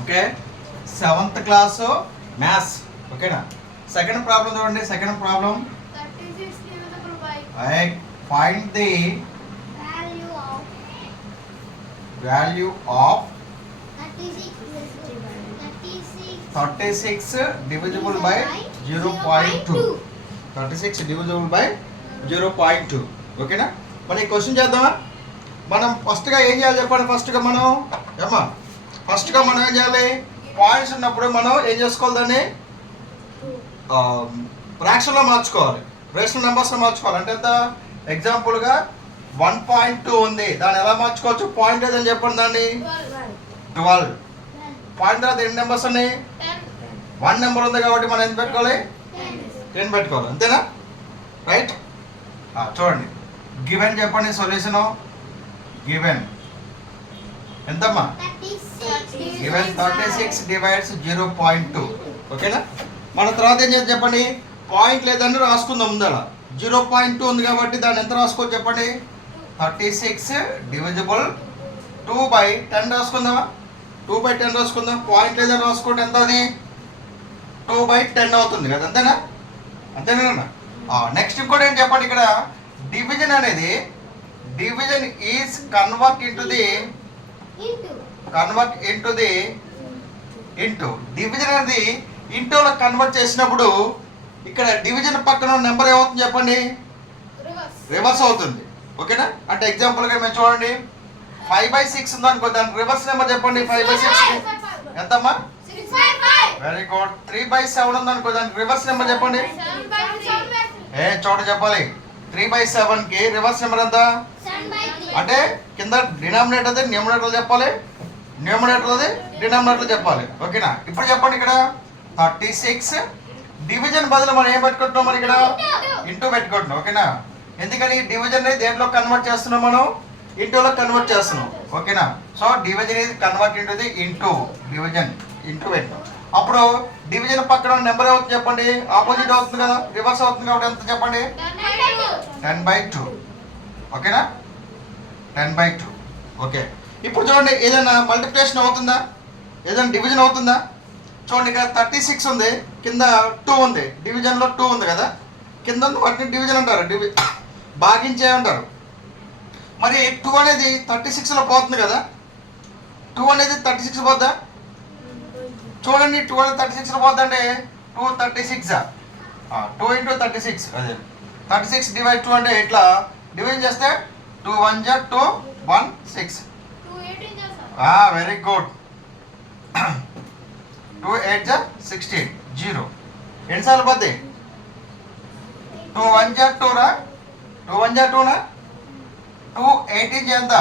Okay 7th class maths ఓకేనా. Second problem చూడండి. Second problem 36 divisible by find the value of 36 divisible by 0.2. 36 divisible by 0.2 ఓకేనా. మనం ఈ question చేద్దామా. మనం ఫస్ట్గా ఏం చేయాలి చెప్పండి. ఫస్ట్గా మనం ఏం చేయాలి, పాయింట్స్ ఉన్నప్పుడు మనం ఏం చేసుకోవాలి, దాన్ని ఫ్రాక్షన్లో మార్చుకోవాలి, రేషనల్ నెంబర్స్లో మార్చుకోవాలి. అంటే ఎంత, ఎగ్జాంపుల్గా 1.2 ఉంది, దాన్ని ఎలా మార్చుకోవచ్చు, పాయింట్ ఏదని చెప్పండి, దాన్ని 12. పాయింట్ తర్వాత ఎన్ని నెంబర్స్ ఉన్నాయి, 1 నెంబర్ ఉంది కాబట్టి మనం ఎంత పెట్టుకోవాలి, 10 పెట్టుకోవాలి, అంతేనా. రైట్. చూడండి, గివెన్ చెప్పండి సొల్యూషను. గివెన్ ఎంతమ్మా, గివెన్ 36 డివైడ్స్ 0.2 ఓకేనా. మన తర్వాత ఏం చేద్దాం చెప్పండి, పాయింట్ లేదని రాసుకుందాం ముందర. 0.2 ఉంది కాబట్టి దాన్ని ఎంత రాసుకోవచ్చు చెప్పండి, 36 డివిజిబుల్ 2/10 రాసుకుందామా. 2/10 రాసుకుందాం. పాయింట్ లేదని రాసుకుంటే ఎంత, అది 2/10 అవుతుంది కదా, అంతేనా. అంతేనా. నెక్స్ట్ ఇంకోటి ఏం చెప్పండి, ఇక్కడ డివిజన్ అనేది, division is convert into division అనేది ఇంటూలో కన్వర్ట్ చేసినప్పుడు ఇక్కడ డివిజన్ పక్కన నెంబర్ ఏమవుతుంది చెప్పండి, రివర్స్ అవుతుంది ఓకేనా. అంటే ఎగ్జాంపుల్గా మేము చూడండి, 5/6 ఉందనుకో, దాని రివర్స్ నెంబర్ చెప్పండి. 5/6 ఎంతమ్మా, వెరీ గుడ్. 3/7 ఉందనుకో, దానికి రివర్స్ నెంబర్ చెప్పండి. చోట చెప్పాలి. 3/7కి రివర్స్ నెంబర్ ఎంత, అంటే కింద డినామినేటర్ అది న్యూమరేటర్ చెప్పాలి, న్యూమరేటర్ అది డినామినేటర్ చెప్పాలి ఓకేనా. ఇప్పుడు చెప్పండి, ఇక్కడ 36 డివిజన్ బదులు మనం ఏం పెట్టుకుంటున్నాం, మరి ఇక్కడ ఇంటూ పెట్టుకుంటున్నాం ఓకేనా. ఎందుకని డివిజన్ దేంట్లో కన్వర్ట్ చేస్తున్నాం, మనం ఇంటూలో కన్వర్ట్ చేస్తున్నాం ఓకేనా. సో డివిజన్ ఇది convert into the into, division into పెట్టినాం. అప్పుడు డివిజన్ పక్కన నెంబర్ అవుతుంది చెప్పండి, ఆపోజిట్ అవుతుంది కదా, రివర్స్ అవుతుంది కాబట్టి ఎంత చెప్పండి, 10/2 ఓకేనా. 10/2 ఓకే. ఇప్పుడు చూడండి, ఏదైనా మల్టిప్లికేషన్ అవుతుందా, ఏదైనా డివిజన్ అవుతుందా. చూడండి, ఇక్కడ 36 ఉంది, కింద 2 ఉంది, డివిజన్లో 2 ఉంది కదా, కింద వాటిని డివిజన్ అంటారు, భాగించే అంటారు. మరి 2 అనేది 36లో పోతుంది కదా, 2 అనేది 36 పోద్దా. చూడండి, 2 అనేది 36లో పోద్దా అంటే 2 36 2 × 36 అదే 36 డివైడ్ 2 అంటే ఇట్లా డివిజన్ చేస్తే 2 1 జా 2 1 6. Very good. 2 8 జా 16 0. ఎన్నిసార్లు పోద్ది, 2 1 జా 2 రా, 2 1 జా 2 నా, 2 18 ఎంత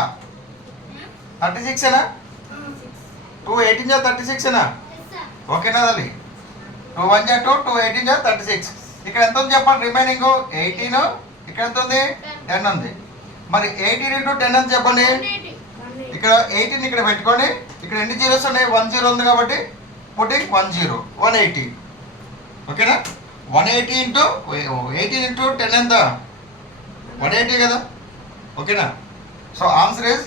36 ఏనా, 2 18 జా 36 ఏనా ఓకేనా. అది 2 1 జా 2, 2 18 జా 36. ఇక్కడ ఎంత ఉంది చెప్పండి, రిమైనింగ్ 18, ఇక్కడ ఎంత ఉంది 10 ఉంది. మరి 18 × 10 ఎంత చెప్పండి, ఇక్కడ 18 ఇక్కడ పెట్టుకోండి, ఇక్కడ ఎన్ని జీరోస్ ఉన్నాయి, 1 0 ఉంది కాబట్టి పుట్టింగ్ 1 0 180 ఓకేనా. 180 × 18 × 10 ఎంత, 180 కదా ఓకేనా. So answer is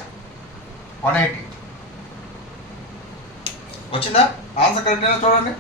180. వచ్చిందా ఆన్సర్ కరెక్ట్ చూడండి.